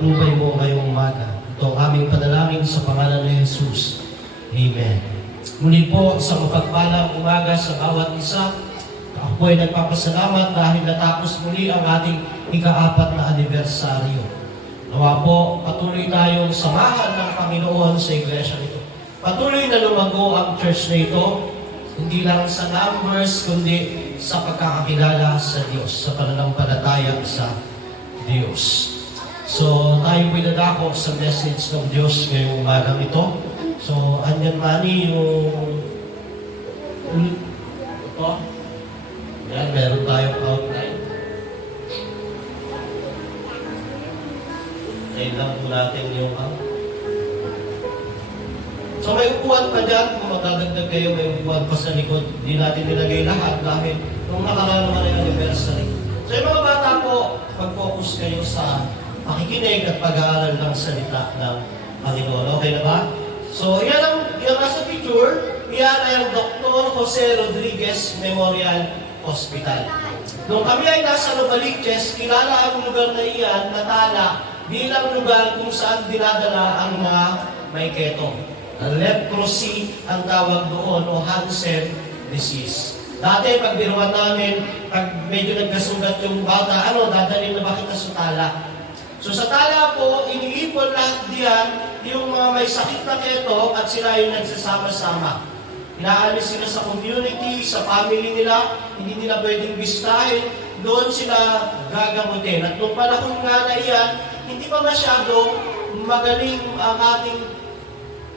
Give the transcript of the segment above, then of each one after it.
Pinubay mo ngayong umaga. Ito ang aming panalangin sa pangalan ni Jesus. Amen. Muli po sa mapagpalang umaga sa bawat isa. Ako po ay nagpapasalamat dahil natapos muli ang ating ika-4 na anibersaryo. Nawa po, patuloy tayong samahan ng Panginoon sa iglesia nito. Patuloy na lumago ang church na ito, hindi lang sa numbers, kundi sa pagkakakilala sa Diyos, sa pananampalataya sa Diyos. So, tayo po'y dadako sa message ng Diyos ngayong umagang ito. So, andyan mani yung ito. Yan, meron tayong outline. Ayun lang po natin yung So, may upuan pa dyan. Kung magdadagdag kayo, may upuan pa sa likod. Hindi natin nilagay lahat dahil nung nakaraan naman yung anniversary. So, yung mga bata po, mag-focus kayo sa pakikinig at pag-aaral ng salita ng Panginoon. Okay na ba? So, yan ang nasa picture. Yan ay ang Dr. Jose Rodriguez Memorial Hospital. Nung kami ay nasa Novaliches, kilala ang lugar na iyan, Natala, bilang lugar kung saan dinadala ang mga may keto. Leprosy ang tawag doon o Hansen disease. Dati, pag biruan namin, pag medyo nagkasugat yung bata, dadalhin na ba kita sa tala? So sa tala po, iniipon lahat diyan yung mga may sakit na keto at sila yung nagsasama-sama. Inaalis sila sa community, sa family nila, hindi nila pwedeng bistahin, doon sila gagamutin. At nung panahon nga na iyan, hindi pa masyadong magaling ang ating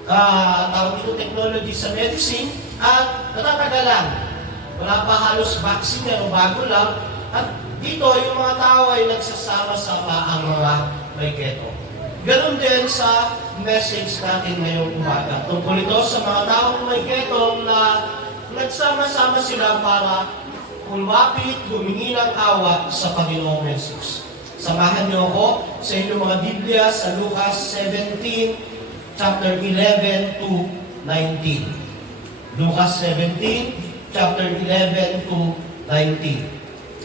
tawag dito technology sa medicine at natatagalan. Wala pa halos vaccine o bago lang. At dito, yung mga tao ay nagsasama-sama ang mga may keto. Ganon din sa message natin ngayong umaga. Tungkol ito sa mga taong may keto na nagsama-sama sila para lumapit, humingi ng awa sa Panginoong Jesus. Samahan niyo ako sa inyong mga Biblia sa Lucas 17, chapter 11 to 19. Lucas 17, chapter 11 to 19.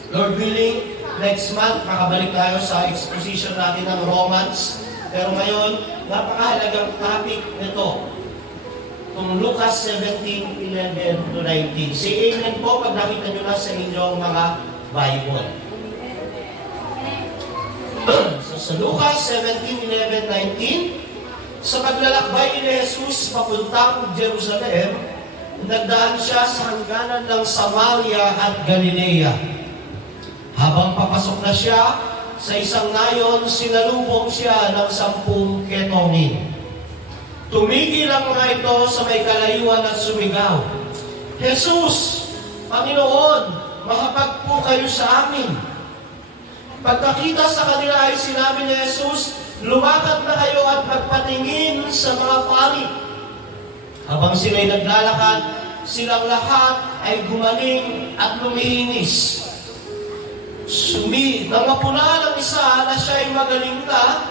Lord willing, next month, makabalik tayo sa exposition natin ng Romans. Pero ngayon, napakahalagang topic nito. Itong Lucas 17, 11 to 19. Say amen po pag nakita nyo na sa inyong mga Bible. So, sa Lucas 17, 11, 19, sa paglalakbay ni Jesus papuntang Jerusalem, nagdaan siya sa hangganan ng Samaria at Galilea. Habang papasok na siya, sa isang nayon, sinalubong siya ng 10 ketongin. Tumigil ang mga ito sa may kalayuan at sumigaw, Jesus, Panginoon, makapagpo kayo sa amin. Pagkakita sa kanila ay sinabi ni Jesus, lumakad na kayo at magpatingin sa mga pari. Habang sila'y naglalakad, silang lahat ay gumaling at luminis. Nangapuna ng isa na siya ay magaling na,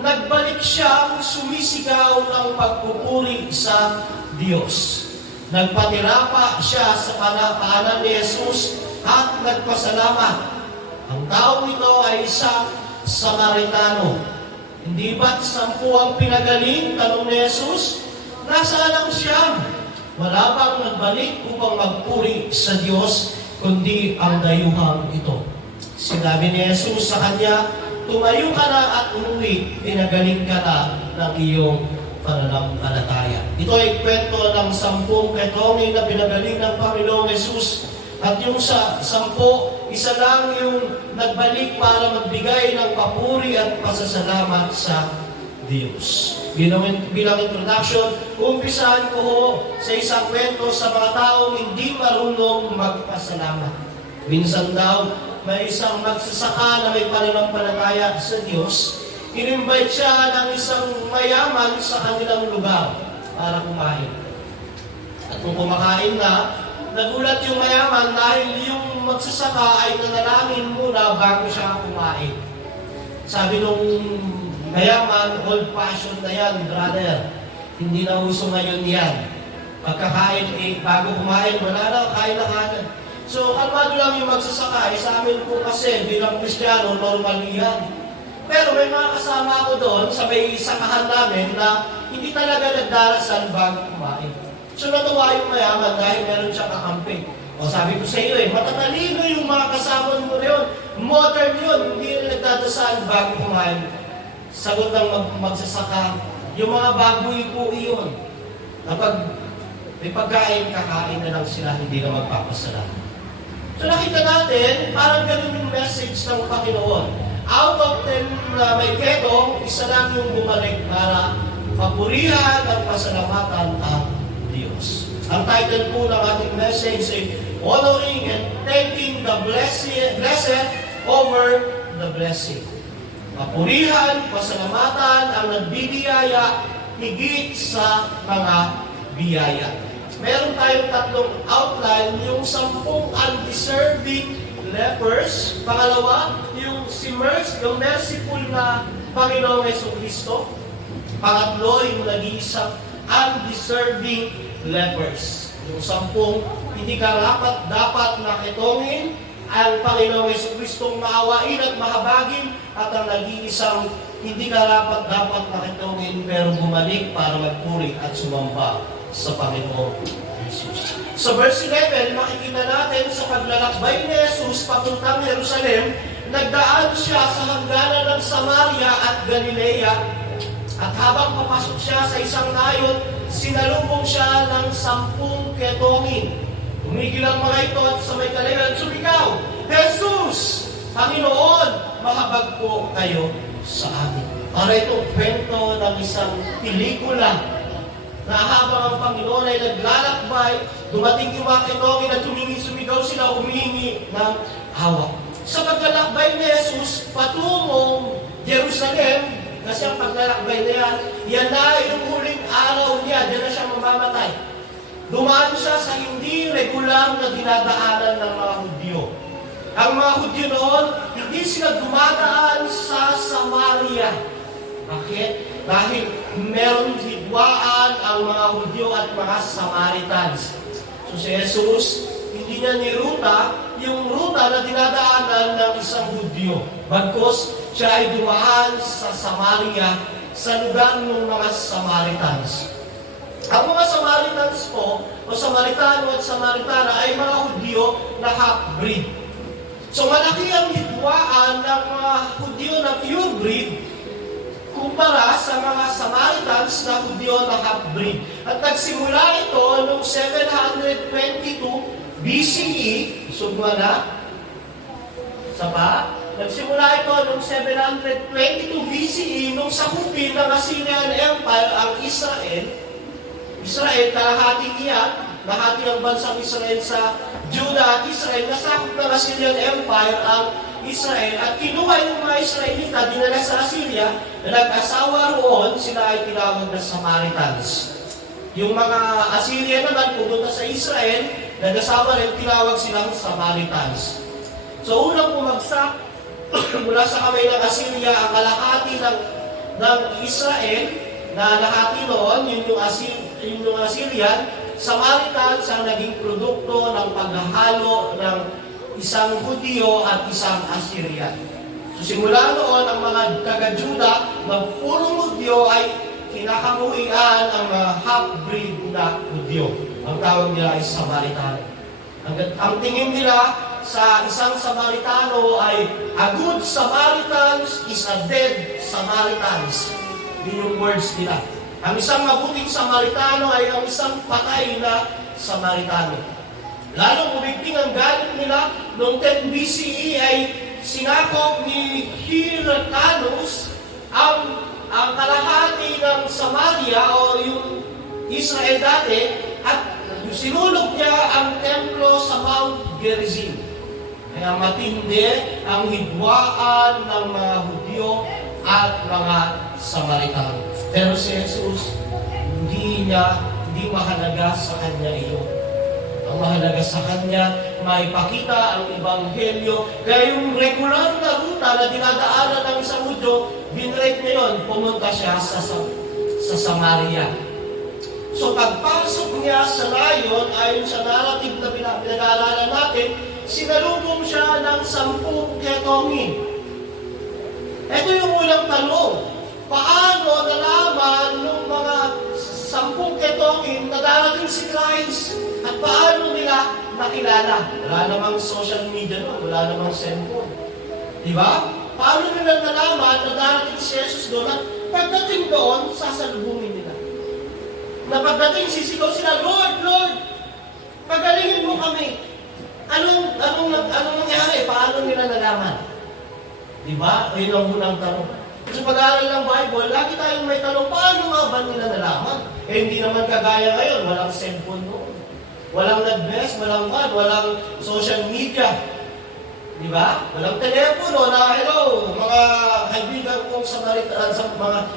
nagbalik siyang sumisigaw ng pagpupuri sa Diyos. Nagpatira pa siya sa paanan ni Jesus at nagpasalamat. Ang taong ito ay isang Samaritano. Hindi ba't 10 ang pinagaling? Tanong ni Jesus. Nasaan ang siyam? Wala bang nagbalik upang magpuri sa Diyos, kundi ang dayuhang ito. Sinabi ni Jesus sa kanya, tumayo ka na at umuwi, pinagaling ka na ng iyong pananampalataya. Ito ay kwento ng 10 ketongin na pinagaling ng Panginoong Jesus. At yung sa 10, isa lang yung nagbalik para magbigay ng papuri at pasasalamat sa Diyos. Bilang introduction, umpisahan ko sa isang kwento sa mga taong hindi marunong magpasalamat. Minsan daw, may isang magsasaka na may pananampalataya sa Diyos, in-invite siya ng isang mayaman sa kanilang lugar para kumain. At kung kumakain na, nagulat yung mayaman dahil yung magsasaka ay nanalangin muna bago siya kumain. Sabi nung mayaman, old-fashioned na yan, brother. Hindi na uso ngayon yan. Pagkakain, bago kumain, wala na, kain na kagad. So, kalmado lang yung magsasaka. Sa amin po kasi, bilang Kristiyano, normal yan. Pero may mga kasama doon sa may sakahan namin na hindi talaga nagdarasal bago kumain. So natuwa yung mayaman dahil meron siyang kakampi. O sabi ko sa iyo matatalino yung mga kasama mo na yun. Modern yun, hindi na nagdadasal bago kumain. Sagot ng magsasaka, yung mga baboy po iyon. Kapag may pagkain, kakain na lang sila, hindi na magpapasalamat. So nakita natin, parang ganun yung message ng Panginoon. Out of 10 na may ketong, isa lang yung bumalik para papurihan at pasalamatan ang Diyos. Ang title po ng ating message ay Honoring and Thanking the Blessed over the Blessing. Papurihan, pasalamatan ang nagbibiyaya higit sa mga biyaya. Meron tayong tatlong outline, yung 10 undeserving lepers. Pangalawa, yung yung merciful na Panginoong Jesucristo. Pangatlo, yung nag-iisang undeserving lepers. Yung 10 hindi dapat na kitongin ang Panginoong Jesucristong maawain at mahabagin, at ang nag-iisang hindi dapat na kitongin pero bumalik para magpuri at sumamba sa Panginoong Jesus. Sa verse 11, makikita natin sa paglalakbay ni Jesus papuntang Jerusalem, nagdaan siya sa hangganan ng Samaria at Galilea, at habang papasok siya sa isang nayon, sinalubong siya ng 10 ketongin. Umigil ang mga ito at sa may kalayuan sumigaw, Jesus! Panginoon, mahabag po kayo sa amin. Para itong kwento ng isang pelikula na habang ang Panginoon ay naglalakbay, dumating yung mga ketongin at sumigaw sila, humingi ng awa. Sa paglalakbay ni Jesus patungong Jerusalem, kasi ang paglalakbay na yan na yung huling araw niya, diyan na siya mamamatay. Dumaan siya sa hindi regular na dinadaanan ng mga Hudyo. Ang mga Hudyo noon, hindi sila dumadaan sa Samaria. Bakit? Dahil meron hidwaan ang mga Hudyo at mga Samaritans. So si Jesus, hindi niya niruta yung ruta na dinadaanan ng isang Hudyo. Bagkus, siya ay dumaan sa Samaria, sa lugar ng mga Samaritans. Ang mga Samaritans po, o Samaritano at Samaritana, ay mga Hudyo na half-breed. So malaki ang hidwaan ng mga Hudyo na pure-breed kumpara sa mga Samaritans na Hudyo na half-breed. At nagsimula ito noong 722 BCE, sugma na, nagsimula ito noong 722 BCE nung sakupin ng Assyrian Empire ang Israel. Israel, kalahating iyan, lahati ang bansang Israel sa Judah at Israel, nasakop ng Assyrian Empire ang Israel, at kinuha yung mga Israelita, dinala sa Assyria, na nag-asawa roon, sila ay tinawag na Samaritans. Yung mga Assyrian naman, pumunta sa Israel, nag-asawa rin, tinawag silang Samaritans. So, unang bumagsak, mula sa kamay ng Assyria, ang kalahati ng Israel, na lahati noon, yun yung Assyrian, Samaritans ang naging produkto ng paghahalo ng isang Hudyo at isang Assyrian. So simula noon, ang mga taga-Juda na purong Hudyo ay kinakamuhian ang mga half-breed na Hudyo. Ang tawag nila ay Samaritano. Ang tingin nila sa isang Samaritano ay a good Samaritans is a dead Samaritans. Yun yung words nila. Ang isang mabuting Samaritano ay ang isang patay na Samaritano. Lalong umigting ang galit nila noong 10 BCE ay sinakop ni Hyrcanus ang kalahati ng Samaria o yung Israel dati, at sinunog niya ang templo sa Mount Gerizim. Kaya matindi ang hidwaan ng mga Hudyo at mga Samaritano. Pero si Jesus, hindi mahalaga sa kanya iyon. Ang mahalaga sa kanya, maipakita ang Ebanghelyo. Kaya yung regular na ruta na dinadaanan ng isang Hudyo, binrek niya yun, pumunta siya sa Samaria. So pagpasok niya sa nayon, ayon sa narrative na pinag-aaralan natin, sinalubong siya ng 10 ketongin. Ito yung unang tanong. At paano nila nakilala? Wala namang social media noon, wala namang cellphone. Di ba? Paano nila nalaman na darating si Jesus doon at pagdating doon, sasalubungin nila. Na pagdating, sisigaw sila, Lord, Lord, pagalingin mo kami. Anong nangyari? Paano nila nalaman? Di ba? Ayun ang unang tanong. Sa pag-aaral ng Bible, lagi tayong may tanong, paano nga ba nila nalaman? Eh, hindi naman kagaya ngayon, walang cellphone noon. Walang nag-best, walang God, walang social media. Di ba? Walang telepono na, hello, mga kaibigan kong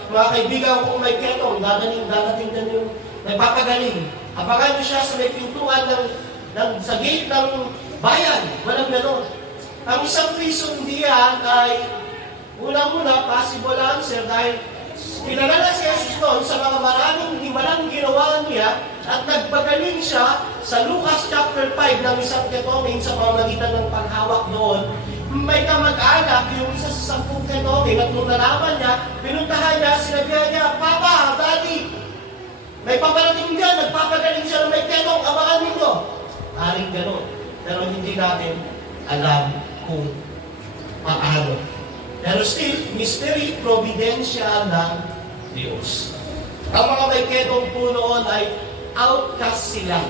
mga kaibigan kong may ketong, dadating din yung nagpapagaling. Abangan nyo siya sa may pintuan sa gate ng bayan. Walang gano'n. Ang isang reason diyan ay, unang-una, possible answer dahil kilala na si Jesus noon sa mga maraming himalang ginawa niya at nagpagaling siya sa Lucas chapter 5 ng isang ketongin sa pamamagitan ng paghawak doon. May kamag-anak yung isa sa 10 ketongin at nung nalaman niya, pinuntahan niya, sinabihan niya, Papa, Daddy, may paparating diyan, nagpapagaling siya ng may ketong, abangan ninyo. Haring gano'n. Pero hindi natin alam kung paano. Pero still, mystery, providensya ng Diyos. Ang mga may ketong po noon ay outcast sila.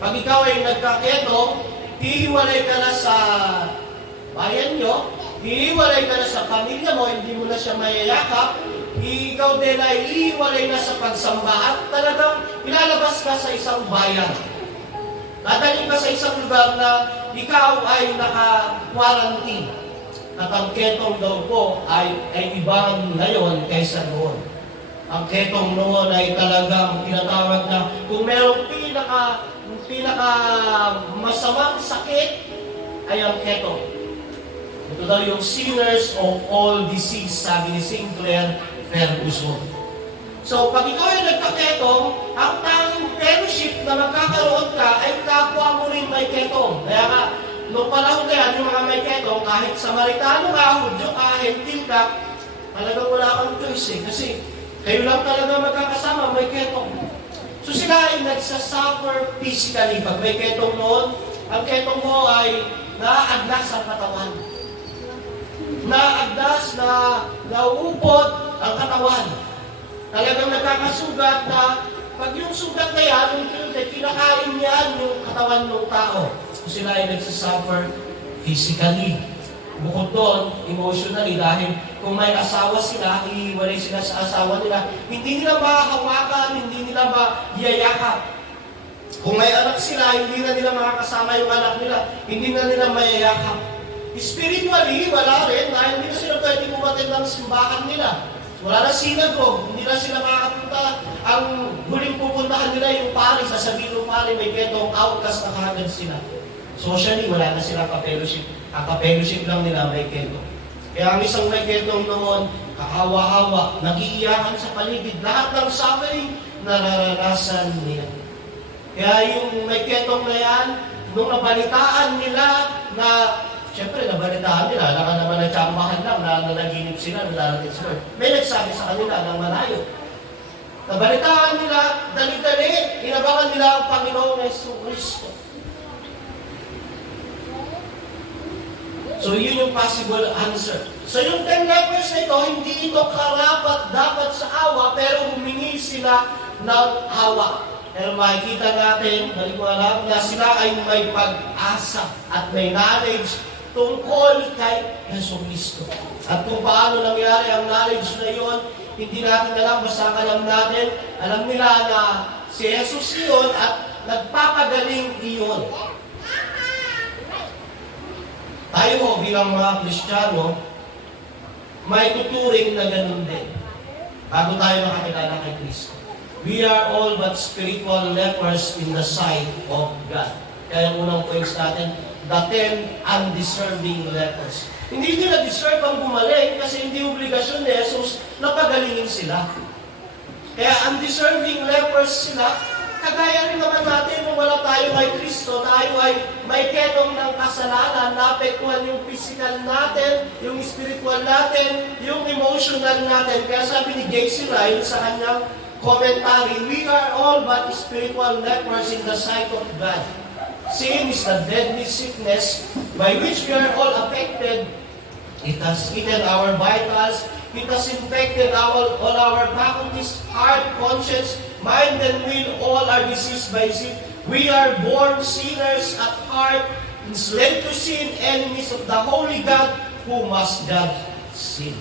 Pag ikaw ay nagkaketong, hihiwalay ka na sa bayan nyo, hihiwalay ka na sa pamilya mo, hindi mo na siya mayayakap, ikaw din ay hihiwalay na sa pagsamba at talagang ilalabas ka sa isang bayan. Dadalhin ka sa isang lugar na ikaw ay naka-quarantine. At ang ketong daw po ay ibang ngayon kaysa noon. Ang ketong noon ay talagang tinatawag na kung mayroong pinaka masamang sakit ay ang ketong. Ito daw yung sinners of all disease, sabi ni Sinclair Ferguson. So, pag ikaw ay nagkaketong, ang tanging fellowship na magkakaroon ka ay kapwa mo rin may ketong. Kaya nga, noong panahon na yan, yung mga may ketong, kahit Samaritano ka, Hudyo ka, Hentil ka, talagang wala kang choice eh. Kasi kayo lang talaga magkakasama, may ketong. So sila ay nagsasuffer physically. Pag may ketong noon, ang ketong mo ay naagdas ang katawan. Naagdas, nauupot ang katawan. Talagang nagkakasugat na pag yung sugat na yan, kinakain niyan yung katawan ng tao. So sila ay nagsasuffer physically. Bukod doon, emotionally, dahil kung may asawa sila, iiwalay sila sa asawa nila, hindi nila makahawakan, hindi nila mayayakap. Kung may anak sila, hindi na nila makakasama yung anak nila, hindi na nila mayayakap. Spiritually, wala rin, dahil hindi na sila pwede pumatid ng simbahan nila. Wala na synagogue, hindi na sila makakapunta. Ang huling pupuntahan nila yung pari, sasabihin ng pari, may ketong outcast na kagad sila. Socially, wala na sila ka-fellowship. Ang ka-fellowship lang nila may ketong. Kaya ang isang may ketong noon, kahawa-hawa, nag-iiyakan sa paligid, lahat ng suffering, nararanasan niya. Kaya yung may ketong na yan, nung nabalitaan nila na siyempre, nabalitaan nila, alam naman na tsambahan lang, na nanaginip sila, nalarating sila. May nagsabi sa kanila ng malayo. Nabalitaan nila, dali-dali, inabangan nila ang Panginoong Jesucristo. So, yun yung possible answer. So, yung 10 lepers na ito, hindi ito karapat-dapat sa awa, pero humingi sila ng awa. Pero makikita natin, naliwanag na sila ay may pag-asa at may knowledge tungkol kay Jesucristo. At kung paano nangyari ang knowledge na yun, hindi natin alam, basta alam natin, alam nila na si Jesus yun at nagpapagaling iyon. Tayo bilang mga Kristiyano, may tuturing na ganun din. Bago tayo makakilala kay Kristo. We are all but spiritual lepers in the sight of God. Kaya ang unang points natin, the 10 undeserving lepers. Hindi nila deserve ang gumaling kasi hindi obligasyon ni Jesus na pagalingin sila. Kaya undeserving lepers sila. Kagaya rin naman natin nung wala tayo kay Kristo, tayo ay may ketong ng kasalanan, naapektuhan yung physical natin, yung spiritual natin, yung emotional natin. Kaya sabi ni J.C. Ryle sa kanyang commentary, we are all but spiritual lepers in the sight of God. Sin is the deadly sickness by which we are all affected. It has eaten our vitals. It has infected all our faculties, heart, conscience, mind, and will. All are diseased by sin. We are born sinners at heart, enslaved to sin, enemies of the Holy God who must judge sin.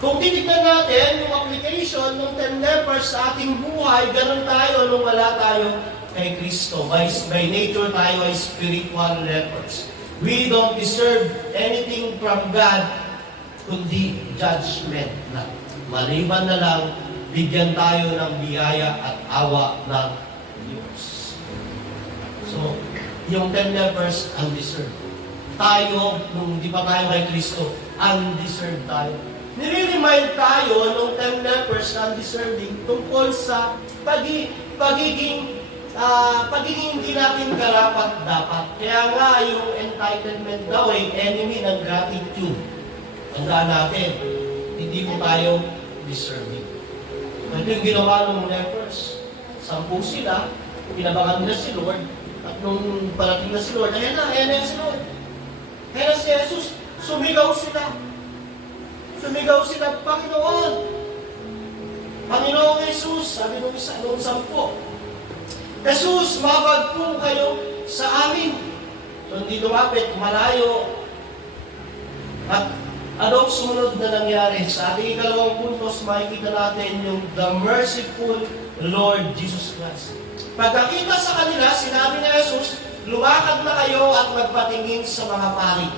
Kung titignan natin yung application ng 10 lepers sa ating buhay, ganun tayo nung wala tayo kay Kristo. By nature tayo ay spiritual lepers. We don't deserve anything from God kundi judgment na. Maliban na lang, bigyan tayo ng biyaya at awa ng Diyos. So, yung 10 lepers, undeserved. Tayo, nung di pa tayo kay Kristo, undeserved tayo. Nire-remind tayo nung 10 lepers na undeserving tungkol sa pagiging hindi natin karapat-dapat. Kaya nga, yung entitlement daw ay enemy ng gratitude. Tandaan natin, hindi mo tayo deserving. Ito yung ginawa ng lepers. 10 sila, pinabangan nila si Lord, at nung parating na si Lord, ayan na si Lord. Ayan na si Jesus, sumigaw sila. Sumigaw sila, Panginoon! Panginoong Jesus, sabi nung isa, nung 10, Jesus, mabag po kayo sa amin. So, hindi lumapit, malayo. At anong sumunod na nangyari? Sa ating ikalawang puntos, makikita natin yung the merciful Lord Jesus Christ. Pagkakita sa kanila, sinabi ni Jesus, lumakad na kayo at magpatingin sa mga pari.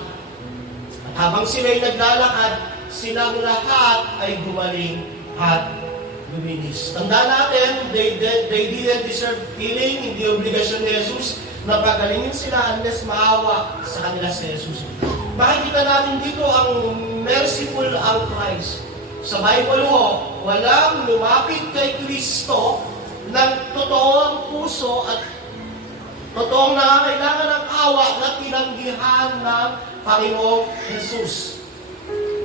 At habang sila'y naglalakad, silang lahat ay gumaling at luminis. Tandaan natin, they didn't deserve healing, hindi obligasyon ni Jesus na pagalingin sila unless maawa sa kanila si Jesus. Makikita natin dito ang merciful ang Christ. Sa Bible ho, walang lumapit kay Kristo ng totoong puso at totoong nangangailangan ng awa na tinanggihan ng Panginoong Jesus.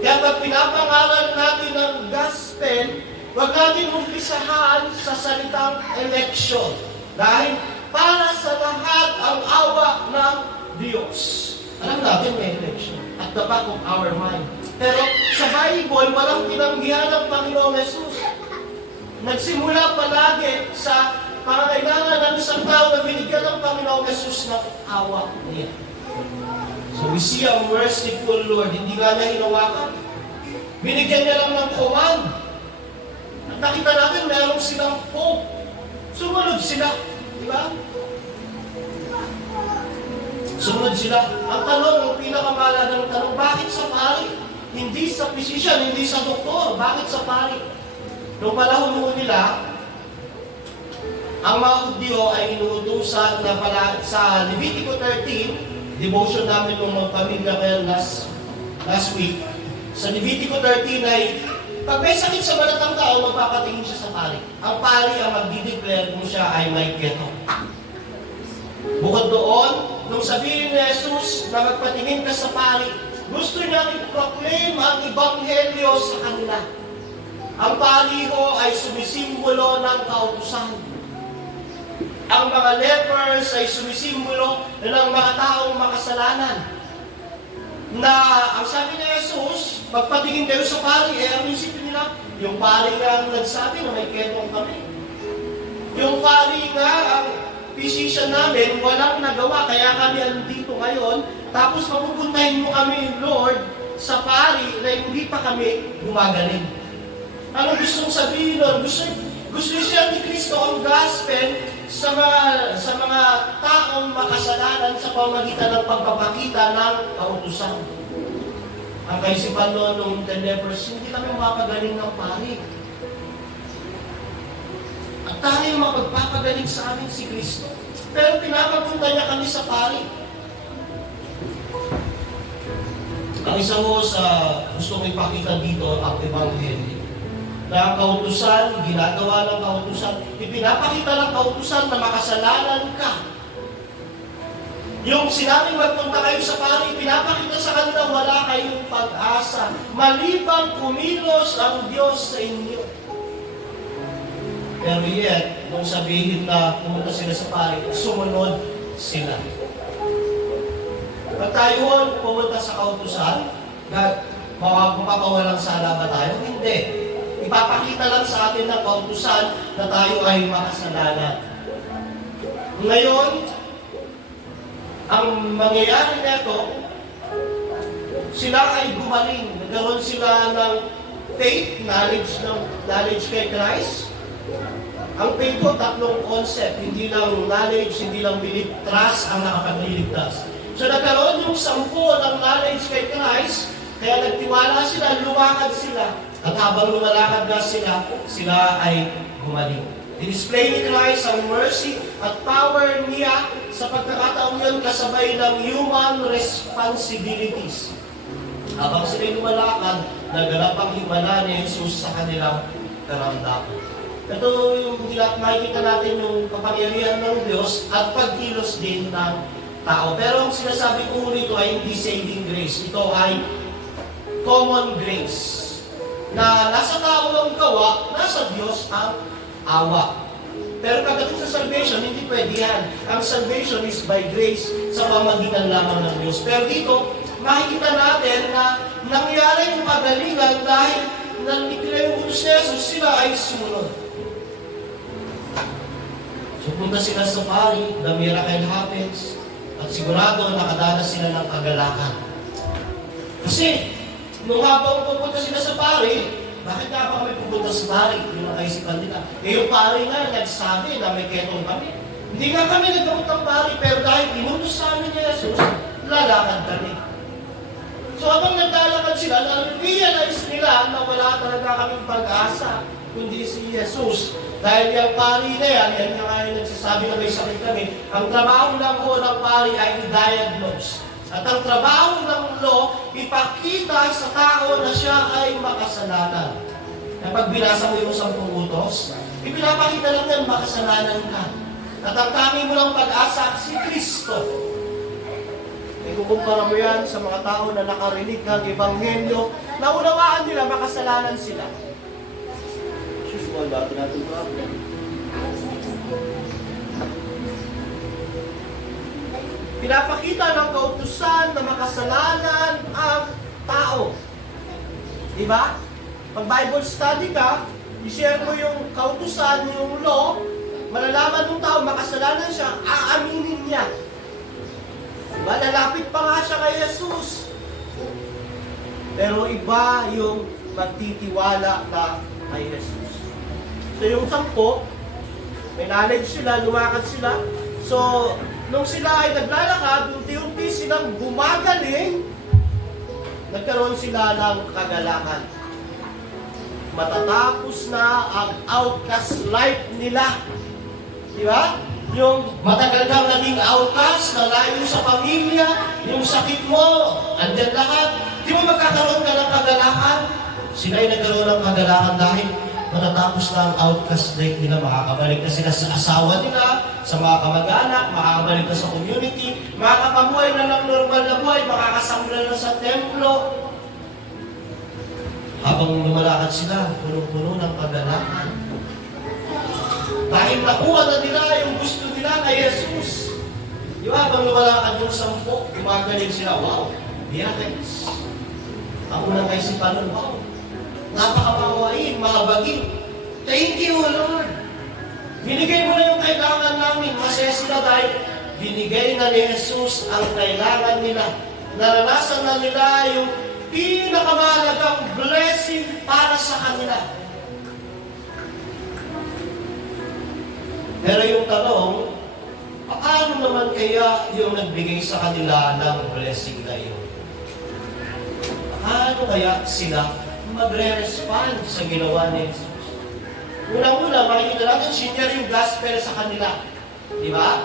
Kaya pag pinapangaral natin ng gospel, huwag natin umpisahan sa salitang election. Dahil para sa lahat ang awa ng Diyos. Alam natin may election at the back of our mind. Pero sa Bible, walang tinanggihan ng Panginoong Jesus. Nagsimula palagi sa pangangailangan ng isang tao na binigyan ng Panginoong Jesus ng awa niya. So we see a merciful Lord. Hindi nga niya hinawakan. Binigyan niya lang ng command. At nakita natin, meron silang hope. Sumunod sila. Di ba? Sumunod sila. Ang tanong, ang pinakamalagang tanong, bakit sa pari? Hindi sa physician, hindi sa doktor. Bakit sa pari? Noong panahon nila, ang mga Hudyo ay inuutusan na pala sa Levitico 13, devotion namin ng mga pamilya ngayon last week. Sa Levitico 13 ay, pag may sakit sa balatang tao, magpapatingin siya sa pari. Ang pari ang magdideclare kung siya ay may keto. Bukod doon, nung sabihin ni Jesus na magpatingin ka sa pari, gusto niya i-proclaim ang Ebanghelyo sa kanila. Ang pari ho ay sumisimbolo ng kautusan. Ang mga lepers ay sumisimbolo ng mga taong makasalanan. Na ang sabi ni Jesus, magpatingin kayo sa pari, ang isipin nila, yung pari nga ang nagsabi na may ketong kami. Yung pari nga, ang physician namin, walang nagawa, kaya kami andito ngayon, tapos mapupuntahin mo kami, Lord, sa pari na hindi pa kami gumagaling. Anong gustong sabihin nun? Gusto siya ni Kristo ang gospel sa mga taong makasalanan sa pamagitan ng pagpapakita ng kautusan. Ang kaisipan noon ng 10 lepers, hindi kami mapagaling ng pari. At tayo mapagpapagaling sa amin si Kristo. Pero pinapapunta niya kami sa pari. Ang isa mo sa gustong ipakita dito ang Ebanghelyo. Na ang kautusan, ginagawa ng kautusan, ipinapakita ng kautusan na makasalanan ka. Yung sinabing magpunta kayo sa pari, pinapakita sa kanila wala kayong pag-asa. Malibang kumilos ang Diyos sa inyo. Pero yet, nung sabihin na pumunta sila sa pari, sumunod sila. Pag tayo pumunta sa kautusan, mapapawalang sala ba tayo? Hindi. Ipapakita lang sa atin ng kautusan na tayo ay makasalanan. Ngayon, ang mangyayari nito, sila ay gumaling. Nagkaroon sila ng faith, knowledge kay Christ. Ang faith ko, tatlong concept. Hindi lang knowledge, hindi lang belief, trust ang nakapagliligtas. So nagkaroon yung 10 ng knowledge kay Christ, kaya nagtiwala sila, lumakad sila. At habang lumalakad na sila ay gumaling. I-display ni Christ ang mercy at power niya sa pagkakataong yun kasabay ng human responsibilities. Habang sila'y lumalakad, naganap ang himala ni Jesus sa kanilang karamdaman. Ito yung makikita natin yung kapangyarihan ng Diyos at pagkilos din ng tao. Pero ang sinasabi ko rito ay hindi saving grace. Ito ay common grace. Na nasa tao ang gawa, nasa Diyos ang awa. Pero pagdating sa salvation, hindi pwede yan. Ang salvation is by grace sa pamagitan lamang ng Diyos. Pero dito, makikita natin na nangyari yung kagalingan dahil nandikila yung utos ni Jesus, sila ay sumunod. So punta sila sa pari, the miracle happens, at sigurado nakadanas sila ng kagalakan. Kasi, nung habang pupunta sila sa pari, bakit nga ba kami pupunta sa pari? Yun ang kaisipan nila. Yung pari nga, nagsabi na may ketong kami. Hindi nga kami nagkamot ng pari, pero dahil inutos sa amin ni Jesus, lalakad kami. So habang naglalakad sila, na-realize nila na wala talaga kaming pag-asa, kundi si Jesus. Dahil yung pari na yan nga yung nagsasabi na may sakit kami, ang trabaho lang po ng pari ay i-diagnose. At ang trabaho ng law, ipakita sa tao na siya ay makasalanan. Kapag binasa mo yung 10 utos, ipinapakita lang yan, makasalanan ka. At ang tanging mo lang pag-asa, si Kristo. Ikukumpara mo yan sa mga tao na nakarinig ng Ebanghelyo, na unawaan nila, makasalanan sila. Susual ba? Tinatulog. Pinapakita ng kautusan na makasalanan ang tao. Diba? Pag Bible study ka, i-share mo yung kautusan, yung law, malalaman ng tao, makasalanan siya, aaminin niya. Diba? Lalapit pa nga siya kay Jesus. Pero iba yung magtitiwala na kay Jesus. So yung 10, may knowledge sila, lumakad sila. So, nung sila ay naglalakad, unti-unti silang gumagaling, nagkaroon sila ng kagalakan. Matatapos na ang outcast life nila. Di ba? Yung matagal kang naging outcast, nalayo sa pamilya, yung sakit mo, andyan lahat. Di ba magkakaroon ka ng kagalakan? Sila ay nagkaroon ng kagalakan dahil matatapos na ang outcast life nila, makakabalik na sila sa asawa nila, sa mga kamag-anak, makakabalik na sa community, makakapabuhay na ng normal na buhay, makakasambla na sa templo. Habang lumalakad sila, puno-puno ng kagalakan. Dahil nakuha na nila yung gusto nila kay Jesus. Di ba, habang lumalakad yung 10, gumagaling sila, wow, miracles. Ang unang kaisipan nun, wow, napakapawain, makabagin. Thank you, Lord. Binigay mo na yung kailangan namin. Masaya sila dahil binigay na ni Jesus ang kailangan nila. Naranasan na nila yung pinakamahalagang blessing para sa kanila. Pero yung tanong, paano naman kaya yung nagbigay sa kanila ng blessing na yun? Paano kaya sila magre-respond sa ginawa ni Jesus? Unang-una, makikita natin, senior yung gospel sa kanila. Di ba?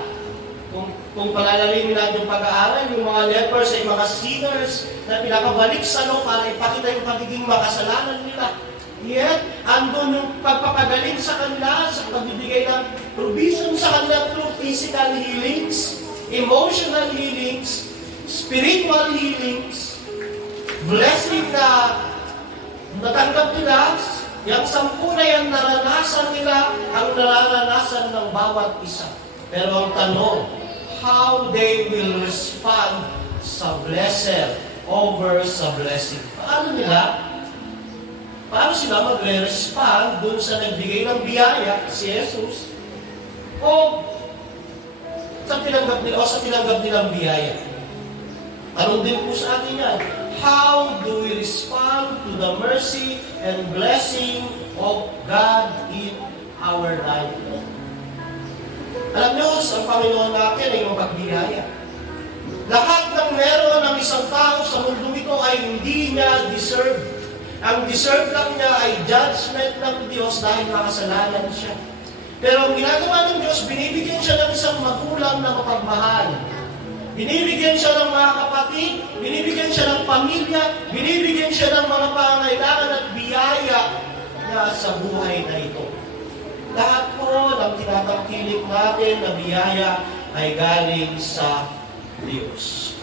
Kung palalalimin natin yung pag-aaral, yung mga lepers ay mga sinners na pinapabalik sa law para ipakita yung pagiging makasalanan nila. Yet, andun yung pagpapagaling sa kanila, sa pagbibigay ng provision sa kanila through physical healings, emotional healings, spiritual healings, blessing na natanggap nila, Yang 10 na yan, naranasan nila ang nararanasan ng bawat isa. Pero ang tanong, how they will respond sa blessing over sa blessing. Paano nila? Paano sila magre-respond dun sa nagbigay ng biyaya, si Jesus? O sa tinanggap nilang biyaya? Tanong din po sa atin yan. How do we respond to the mercy and blessing of God in our life? Alam niyo, ang Panginoon natin ay mapagbiyaya. Lahat ng meron ng isang tao sa mundo ito ay hindi niya deserve. Ang deserve lang niya ay judgment ng Diyos dahil makasalanan siya. Pero ang ginagawa ng Diyos, binibigyan siya ng isang magulang na mapagmahal. Binibigyan siya ng mga kapatid, binibigyan siya ng pamilya, binibigyan siya ng mga pangangailangan at biyaya na sa buhay na ito. Lahat po ng tinatangkilik natin na biyaya ay galing sa Diyos.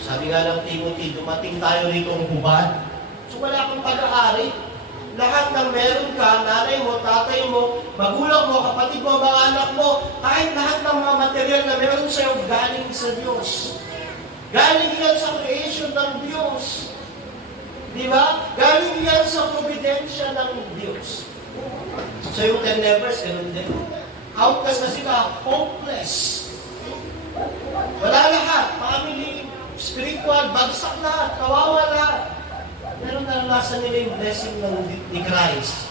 Sabi nga ng Timothy, dumating tayo rito ng hubad. So wala kang pag-aari. Lahat ng meron ka, nanay mo, tatay mo, magulang mo, kapatid mo, mga anak mo, kahit lahat ng mga material na meron sa'yo, galing sa Diyos. Galing yan sa creation ng Diyos. Di ba? Galing yan sa providensya ng Diyos. So yung 10 lepers, ganun din. Outcast na sila, hopeless. Wala lahat, family, spiritual, bagsak lahat, kawawa lahat. Pero naranasan nila yung blessing ni Christ.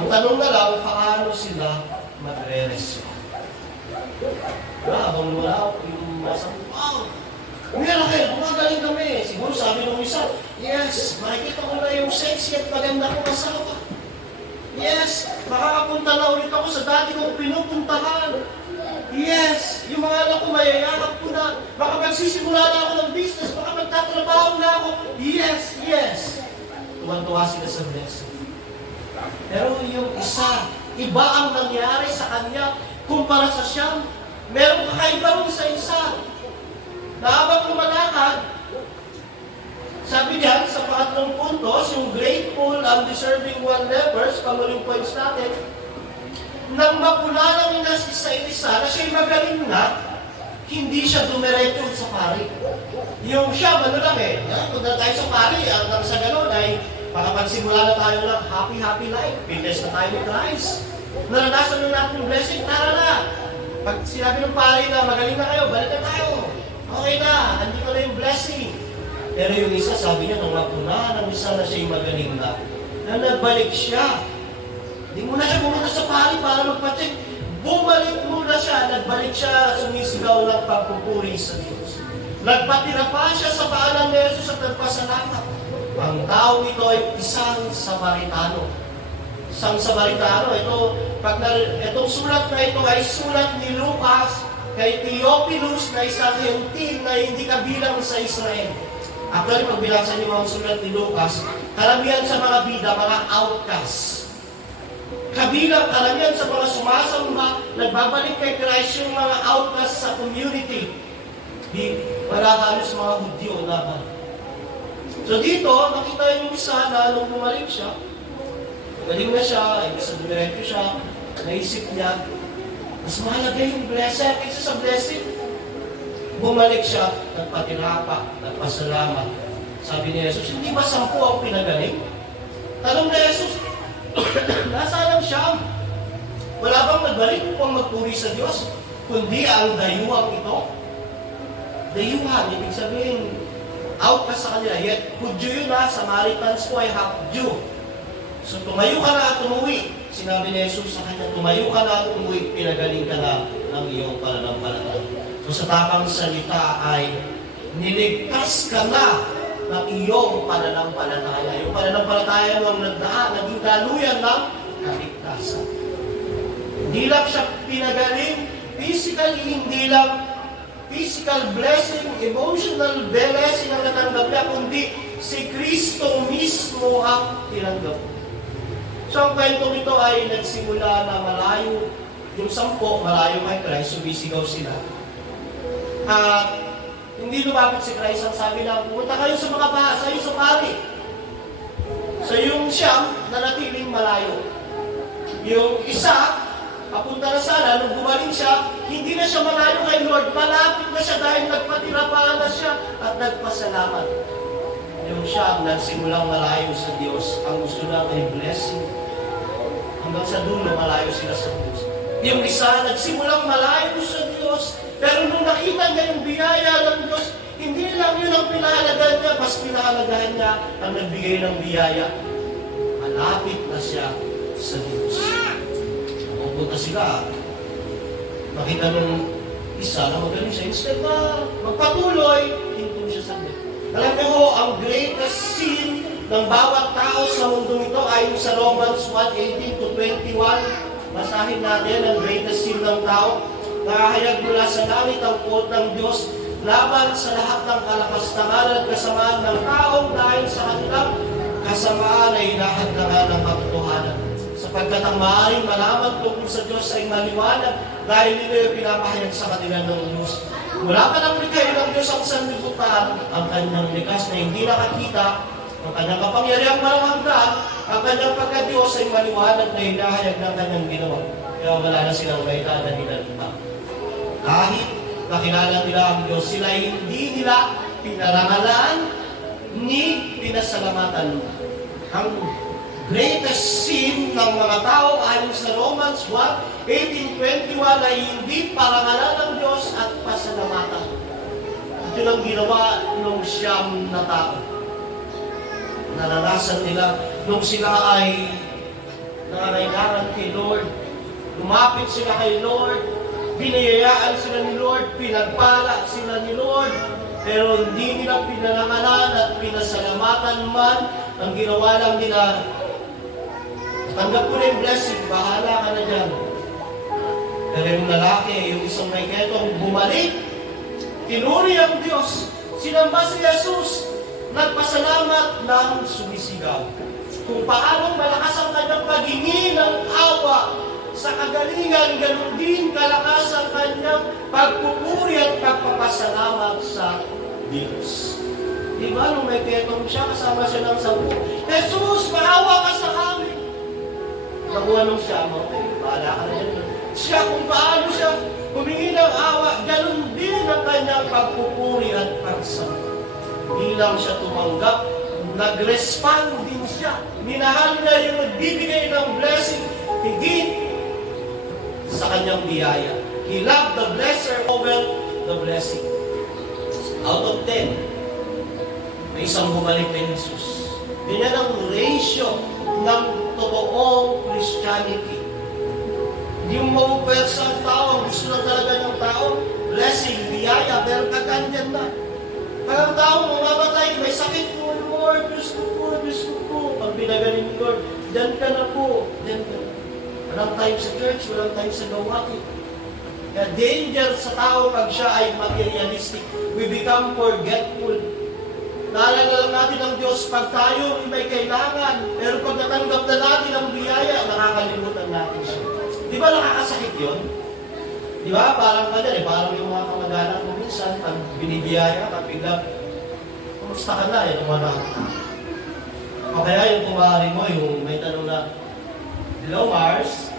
Ang tanong na lang, paano sila magre-respond? Habang wala yung masang, wow! Meron kayo, gumagaling kami. Siguro sabi nung isa, yes, makikita ko na yung sexy at maganda kong asawa. Yes, makakapunta na ulit ako sa dati kong pinupuntahan. Yes, yung mga anak ko mayayakap ko na. Baka magsisimula na ako ng business, baka magtatrabaho na ako. Yes, yes. Tuwan-tuwa sila sa blessing. Pero yung isa, iba ang nangyari sa kanya kumpara sa siyang. Merong kakaiba rin sa isa. Na habang lumalakad, sabi diyan sa pangatlong puntos, yung grateful, undeserving one lepers, panguling points natin, nang mapula ng isa-isa na siya'y magaling na, hindi siya dumiretso sa pari. Yung siya, ano lang punta tayo sa pari, hanggang sa gano'n ay makapagsimula na tayo ng happy life. Pinless na tayo ni Christ. Naranasan na natin yung blessing, tara na. Pag sinabi ng pari na magaling na kayo, balik na tayo. Okay na, andito na yung blessing. Pero yung isa, sabi niya, nang mapuna ng isa na siya'y magaling na nagbalik siya. Hindi muna siya pumunta sa pari para magpacheck. Bumalik muna siya, nagbalik siya, sumisigaw ng pagpupuri sa Diyos. Nagpatira pa siya sa paanan ni Jesus at nagpasalamat. Ang tao ito ay isang Samaritano. Isang Samaritano. Itong sulat na ito ay sulat ni Lucas kay Theophilus na isang Hentil na hindi kabilang sa Israel. Actually, pag binasa niyo ang sulat ni Lucas, karamihan sa mga bida, mga outcasts. Kabilang karamihan sa mga sumasamba, nagbabalik kay Christ yung mga outcasts sa community. Wala halos mga Hudyo naman. So dito, nakita yung isa na nung bumalik siya, galing na siya, isa dumiretso siya, naisip niya, mas mahalaga yung blessing kaysa sa blessing. Bumalik siya, nagpatirapa, nagpasalamat. Sabi ni Jesus, hindi ba 10 ang pinagaling? Tanong ni Jesus, nasaan ang siyam? Wala bang nagbalik upang magpuri sa Diyos? Kundi ang dayuhang ito. Dayuhan, ibig sabihin, out ka sa kanila. Yet, Hudyo yun Samaritans ko ay half Jew. So, tumayo ka na at umuwi. Sinabi ni Jesus sa kanya, tumayo ka na at umuwi, pinagaling ka na ng iyong pananampalataya. So, sa tapang salita ay, niligtas ka na ng iyong pananampalataya. Yung pananampalataya mo ang nagdaan, naging daluyan ng kaligtasan. Hindi lang siya pinagaling, physically, hindi lang physical blessing, emotional blessing ang natanggap niya, kundi si Kristo mismo ang tinanggap. So, ang kwentong ito ay nagsimula na malayo, yung 10, malayo kay Christ, sumisigaw sila. At hindi lumapit si Christ, ang sabi na, pumunta kayo sa mga bahay, sa pari. So yung siyam, nanatiling malayo. Yung isa, papunta na sana, nung gumaling siya, hindi na siya malayo kay Lord, malapit na siya dahil nagpatirapahan na siya at nagpasalamat. Yung siyam, nagsimulang malayo sa Diyos, ang gusto na ay blessing. Hanggang sa dulo, malayo sila sa Diyos. Yung isa, nagsimulang malayo sa Diyos, pero nung nakita niya yung biyaya ng Diyos, hindi lang yun ang pinahalagahan niya, mas pinahalagahan niya ang nagbigay ng biyaya. Malapit na siya sa Diyos. Pupunta sila, makita nung isa na magaling siya, instead na magpatuloy, hinto siya sa Diyos. Alam niyo ho, ang greatest sin ng bawat tao sa mundo ito ay sa Romans 1:18-21. Basahin natin ang greatest sin ng tao. Nahayag mula sa langit ang puot ng Diyos laban sa lahat ng kalakastangan at kasamaan ng taong dahil sa kanilang kasamaan ay hinahadlangan ng katotohanan. Sapagkat ang maaaring malaman tungkol sa Diyos ay maliwanag dahil nila yung pinapahayag sa kanila ng Diyos. Mula pa ng likay ng Diyos ang sanlibutan, ang kanyang likas na hindi nakakita, ang kanyang kapangyarihang maranghanggan, ang kanyang pagka-Diyos ay maliwanag na hinahayag ng kanyang ginawa. Kaya wala na silang may dadanilan pa. Kahit nakilala nila ang Diyos, sila hindi nila pinarangalan ni pinasalamatan. Ang greatest sin ng mga tao ayon sa Romans 1:18-21 ay hindi parangalan ng Diyos at pasalamatan. At yun ang ginawa ng siyam na tao. Naranasan nila nung sila ay nangangailangan kay Lord. Lumapit sila kay Lord. Biniyayaan sila ni Lord. Pinagpala sila ni Lord. Pero hindi nila pinarangalan at pinasalamatan man. Ang ginawa lang nila, tanggap ko na yung blessing, bahala ka na dyan. Pero yung lalaki, yung isang may ketong bumalik, tinuri ang Diyos, sinamba si Jesus, nagpasalamat ng sumisigaw. Kung paanong malakas ang kanyang paghingi ng awa sa kagalingan, ganun din kalakas ang kanyang pagpupuri at pagpapasalamat sa Diyos. Di ba, nung may ketong siya, kasama siya ng 10, Jesus, maawa ka sa amin. Nakuha nung siya, okay, bahala ka na dyan. Siya, kung paano siya humingi ng awa, ganun din ang kanyang pagpupuri at pagsamba. Hindi lang siya tumanggap, nag-respond din siya. Minahal niya yung nagbibigay ng blessing, higit sa kanyang biyaya. He loved the blesser over the blessing. Out of 10, may isang bumalik kay Jesus. Ganyan ang ratio ng totoong Christianity. Hindi mo mapupwersa ang tao, ang gusto lang talaga ng tao, blessing, biyaya, pero kagandyan na. Kaya ang tao mamamatay, may sakit po, Lord, Diyos ko po. Pag pinagaling ni Lord, dyan ka na po, dyan ka na. Walang time sa church, walang time sa gawain. Kaya danger sa tao pag siya ay materialistic. We become forgetful. Naalala lang natin ang Diyos pag tayo may kailangan. Pero pag natanggap na natin ang biyaya, nakakalimutan natin siya. Di ba nakakasakit yun? Di ba? Parang ganyan parang yung mga kamag-anak mo minsan, pag binibiyaya ka, biglang, kumusta ka na? Yung mga o kaya yung kumari mo, yung may tanong na, hello Mars,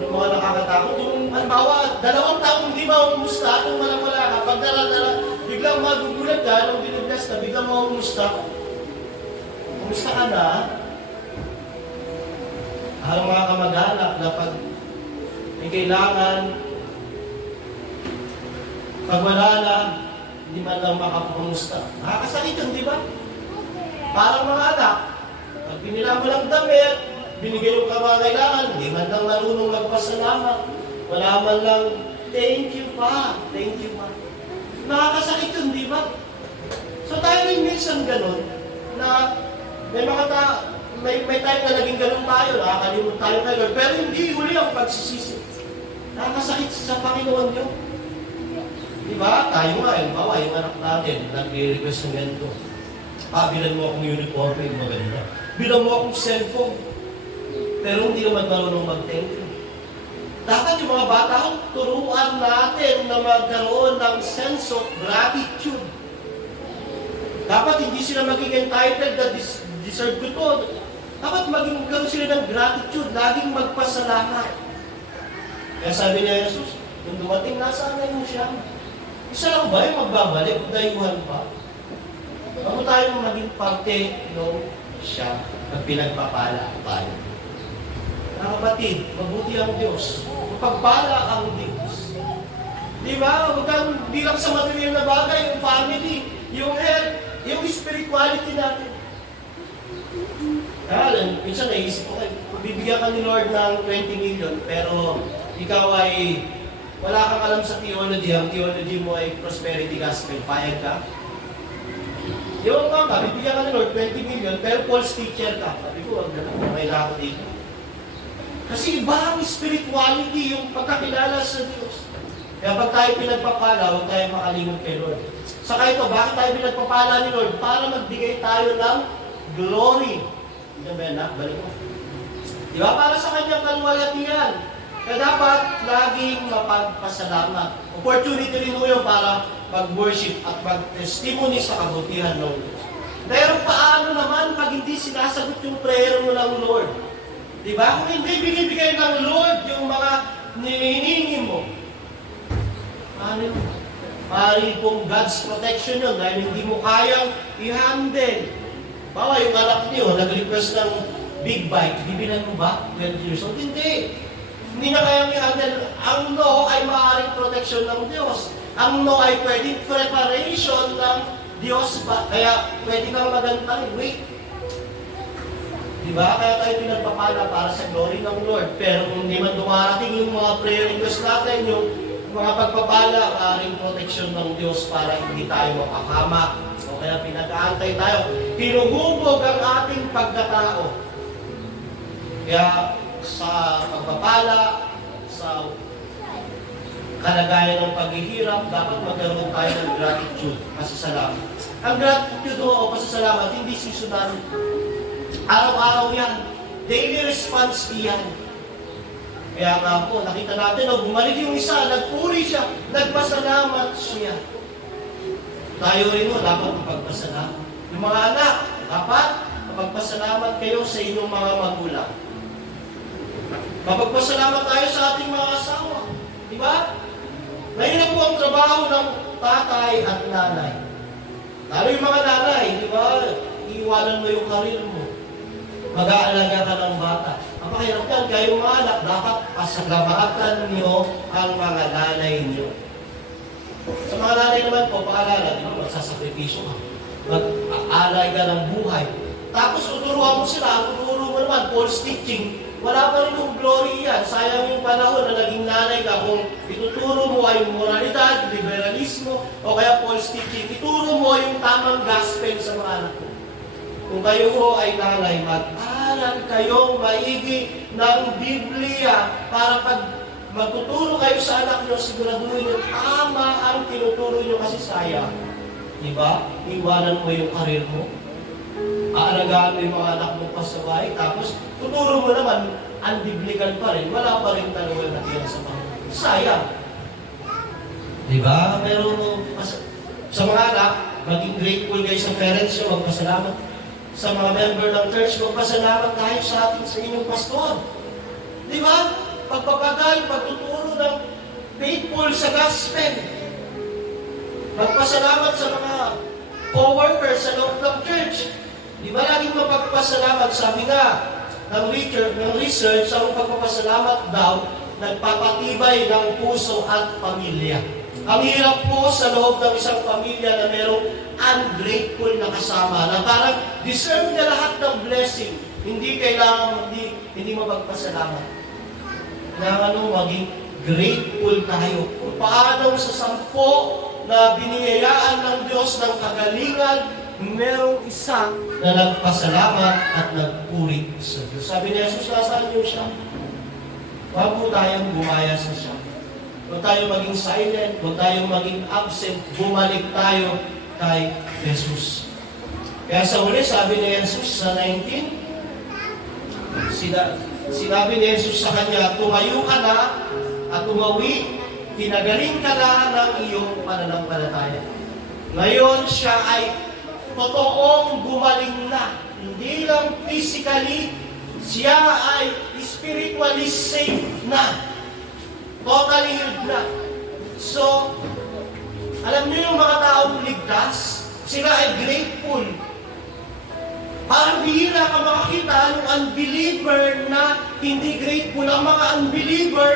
yung mga nakakatakot, yung halimbawa, 2 taong hindi ba umusta, kung wala ka, pag biglang magugulat ka, nung binibless ka, biglang umusta. Kumusta ka na? Ang mga kamag-anak na pag may kailangan, pag wala na, hindi man lang makapumusta. Nakakasakit yun, di ba? Parang mga anak, pag pinila mo lang damit, binigay yung kamangailangan, hindi man lang marunong magpasalamat. Wala man lang, thank you pa. Nakakasakit yun, di ba? So tayo rin minsan ganun, na may mga may time na naging ganun tayo, nakakalimut tayo kay Lord, pero hindi huli ang pagsisisi. Nakakasakit sa Panginoon yun. Di ba? Tayo nga, yung bawa, yung anak natin, nag-request ng ganito. Bilan mo akong uniform, yung maganda. Bilan mo akong cellphone. Pero hindi naman marunong mag-thank you. Dapat yung mga bata, turuan natin na magkaroon ng sense of gratitude. Dapat hindi sila maging entitled na deserve ko to. Dapat maging gano'n sila ng gratitude, laging magpasalamat. Kaya sabi niya Jesus, nung dumating, nasanay mo siya. Isa lang ba yung magbabalik o dayuhan pa? Bago tayo maging parte ng siya na pinagpapala tayo. Mga kapatid, mabuti ang Diyos. Magpagpala ang Diyos. Di ba? Huwag kang bilang sa material na bagay, yung family, yung health, yung spirituality natin. Kaya, minsan naisip ko, bibigyan ka ni Lord ng 20 million, pero ikaw ay wala kang alam sa theology, ang theology mo ay prosperity gospel, payag ka? Yung ka, bibigyan ka ni Lord 20 million, pero false teacher ka. Sabi ko, wag na, may ako dito. Kasi iba ang spirituality, yung pagkakilala sa Diyos. Kaya pag tayo pinagpapala, huwag tayo makalimot kay Lord. Saka ito, bakit tayo pinagpapala ni Lord? Para magbigay tayo ng glory. Hindi ba yan, balik mo. Diba? Para sa kanyang kalwalatian. Kaya dapat laging mapagpasalamat. Opportunity rin mo yun para mag-worship at mag-testimony sa kabutihan ng Diyos. Pero paano naman pag hindi sinasagot yung prayer mo ng Lord? Diba? Kung hindi binibigay ng Lord yung mga nihihingi mo, paano yun? Pari pong God's protection yun dahil hindi mo kayang i-handle. Bawa yung anak niyo, nag-request ng big bike, bibilan mo ba? 12 years old? Hindi. Hindi na kayang i-handle. Ang no ay maaaring protection ng Diyos. Ang no ay pwedeng preparation ng Diyos ba? Kaya pwede kang magantay. Wait. Diba? Kaya tayo pinagpapala para sa glory ng Lord. Pero kung hindi man dumarating yung mga prayer request natin, yung mga pagpapala, maaaring protection ng Diyos para hindi tayo mapakamak. O kaya pinag-aantay tayo. Hinuhubog ang ating pagkatao. Kaya sa pagpapala, sa kalagayan ng paghihirap, dapat magkaroon tayo ng gratitude, pasasalamat. Ang gratitude o pasasalamat, hindi seasonal. Araw-araw yan. Daily response yan. Kaya nga po, nakita natin, bumalik yung isa, nagpuri siya, nagpasalamat siya. Tayo rin dapat magpasalamat. Yung mga anak, dapat magpasalamat kayo sa inyong mga magulang. Mapagpasalamat tayo sa ating mga asawa. Di ba? Mahirap po ang trabaho ng tatay at nanay. Lalo yung mga nanay, di ba? Iiwanan mo yung karir mo. Mag-aalaga ka ng bata. Ang pakirap yan, kayong mga anak, dapat pasalamatan niyo ang mga nanay niyo. Sa mga nanay naman po, paalala, di ba? Magsasakripisyo ka. Mag-aalay ka ng buhay. Tapos tuturuan mo sila, tuturo mo naman, false teaching. Wala pa rin yung glory yan. Sayang yung panahon na naging nanay ka kung ituturo mo ay moralidad, liberalismo, o kaya false teaching. Ituro mo yung tamang gospel sa mga anak mo. Kung kayo ho ay nanay, mag-aral kayong maigi ng Biblia para pag magtuturo kayo sa anak nyo, siguraduhin nyo tama ang tinuturo nyo kasi sayang. Diba? Iwanan mo yung karir mo. Aalagaan mo yung mga anak mo pasaway, tapos tuturo mo naman, unbiblical pa rin, wala pa rin talawal na tira sa mga. Sayang. Diba? Pero sa mga anak, maging grateful kayo sa parents nyo, magpasalamat. Sa mga member ng church, magpasalamat tayo sa atin sa inyong pastor. Diba? Pagpapagal, pagtuturo ng faithful sa gospel. Magpasalamat sa mga co-workers sa loob ng church. Di ba laging mapagpasalamat? Sabi nga ng research, ang pagpapasalamat daw nagpapatibay ng puso at pamilya. Ang hirap po sa loob ng isang pamilya na merong ungrateful na kasama na parang deserve niya lahat ng blessing. Hindi kailangan, hindi mapagpasalamat. Kailangan maging grateful tayo. Kung paano sa 10 na biniyayaan ng Diyos ng kagalingan, merong isa na nagpasalamat at nagpuri sa Diyos. Sabi ni Jesus, nasaan niyo siya? Huwag po tayong gumaya sa siya. Huwag tayong maging silent, huwag tayong maging absent, bumalik tayo kay Jesus. Kaya sa uli, sabi ni Jesus sa 19, sinabi ni Jesus sa kanya, tumayo ka na at umawi, pinagaling ka na ng iyong pananampalataya. Ngayon siya ay totoong gumaling na. hindi lang physically, siya ay spiritually safe na. Totally healed na. So, alam niyo yung mga taong ligtas, sila ay grateful. Parang bihira ka makakita ng unbeliever na hindi grateful. Ang mga unbeliever,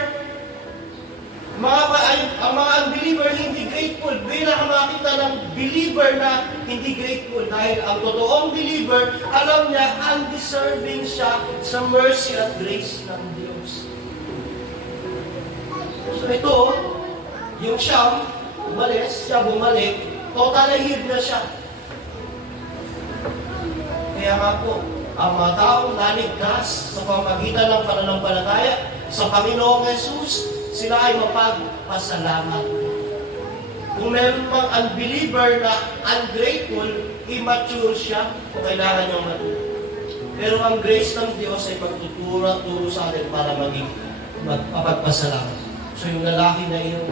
ang mga unbeliever hindi grateful. Bihira ka makakita ng believer na hindi grateful. Dahil ang totoong believer, alam niya, undeserving siya sa mercy at grace ng Diyos. So ito, yung siyam, umalis, siya bumalik, totally healed na siya. Kaya nga po, ang mga taong naligtas sa pamagitan ng pananampalataya sa Panginoong Jesus, sila ay mapagpasalamat. Kung meron pang unbeliever na ungrateful, immature siya, o kailangan niyang matuto. Pero ang grace ng Diyos ay magtuturo sa atin para maging magpapagpasalamat. So yung lalaki na yun,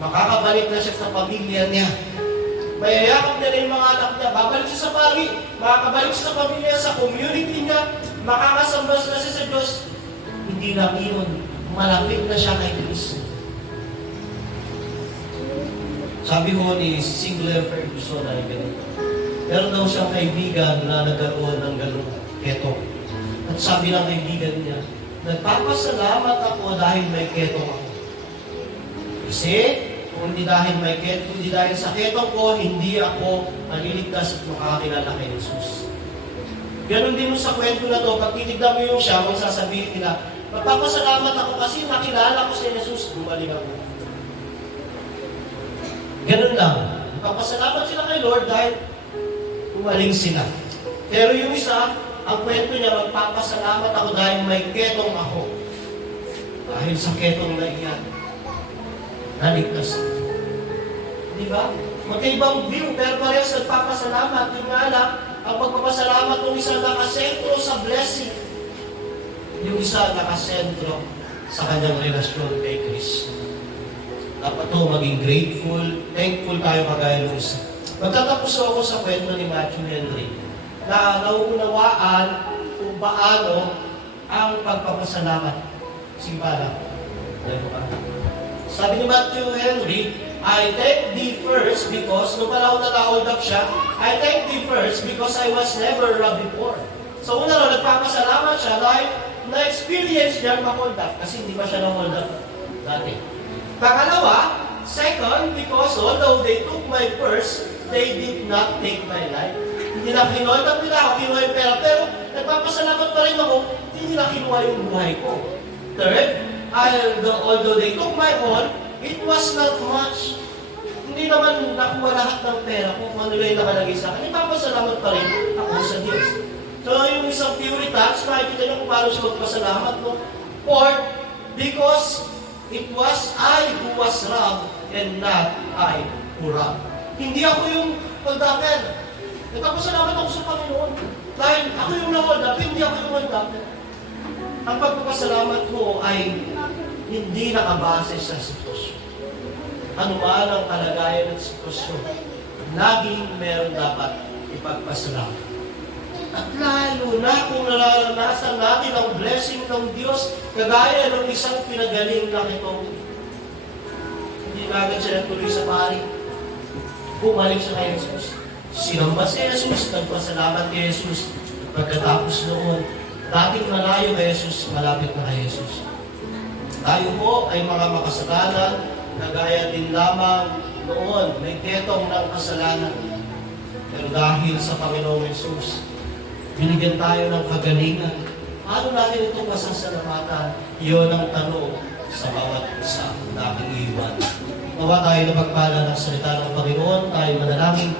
makakabalik na siya sa pamilya niya. Mayayakap niya na yung mga anak niya. Babalik siya sa pari. Makakabalik siya sa pamilya, sa community niya. Makakasambas na siya sa Diyos. Hindi lang yun. Malapit na siya kay Kristo. Sabi ko ni Sinclair Ferguson na ganito. Meron daw siyang kaibigan na nagkaroon ng ganun keto. At sabi ng kaibigan niya, nagpapasalamat ako dahil may keto ako. Kasi, kung hindi dahil may keto, hindi dahil sa keto ko, hindi ako maliligtas at makakakilala kay Jesus. Ganon din sa kwento na to, pag titignan mo yung siya, kung sasabihin nila, magpapasalamat ako kasi nakilala ko si Jesus, gumaling ako. Ganon lang. Magpapasalamat sila kay Lord dahil gumaling sila. Pero yung isa, ang kwento niya, magpapasalamat ako dahil may ketong ako. Dahil sa ketong na iyan, naligtas ako. Di ba? Magkaibang view, pero parehas nagpapasalamat. Yung nga lang, ang pagpapasalamat ng isa nakasentro sa blessing. Yung isa nakasentro sa kanyang relasyon kay Kristo. Dapat to maging grateful, thankful tayo kagaya ng isa. Magtatapos ako sa kwento ni Matthew Henry na nauunawaan kung paano ang pagpapasalamat. Simbala. Sabi ni Matthew Henry, I thank thee first because, nung panahon na na-hold up siya, I thank thee first because I was never robbed before. So una rin, nagpapasalamat siya dahil na-experience niya ma-hold up kasi hindi pa siya na-hold up dati. Pangalawa, second, because although they took my purse, they did not take my life. Hindi na kinuha nila ako, kinuha yung pera, pero nagpapasalamat pa rin ako, hindi nila kinuha yung buhay ko. Third, although they took my all, it was not much. Hindi naman nakuha lahat ng pera ko kung ano yung nakalagay sa akin. Nagpapasalamat pa rin ako sa Diyos. So yung isang Puritans, makikita niyo kung paano siya magpasalamat mo. Fourth, because it was I who was robbed and not I who robbed. Hindi ako yung hold-upper. Nagpapasalamat ako sa Panginoon. Dahil ako yung na-hold up, hindi ako yung hold-upper. Ang pagpapasalamat mo ay hindi nakabase sa sitwasyon. Ano man ang kalagayan ng sitwasyon, laging meron dapat ipagpasalamat. At lalo na kung nararanasan natin ang blessing ng Diyos, kagaya ng isang pinagaling na itong hindi agad siya nagtuloy sa pari. Bumalik siya kay Jesus. Sinamba si Jesus, nagpasalamat kay Jesus. Pagkatapos noon, dating malayo kay Jesus, malapit na kay Jesus. Tayo po ay mga makasalanan, kagaya din lamang noon, may ketong ng kasalanan. Pero dahil sa Panginoong Jesus, binigyan tayo ng kagalingan. Paano natin ito masasalamatan? Iyon ang tanong sa bawat isa nating iwan. Nawa tayo na pagpala ng salita ng Panginoon, tayo manalangin.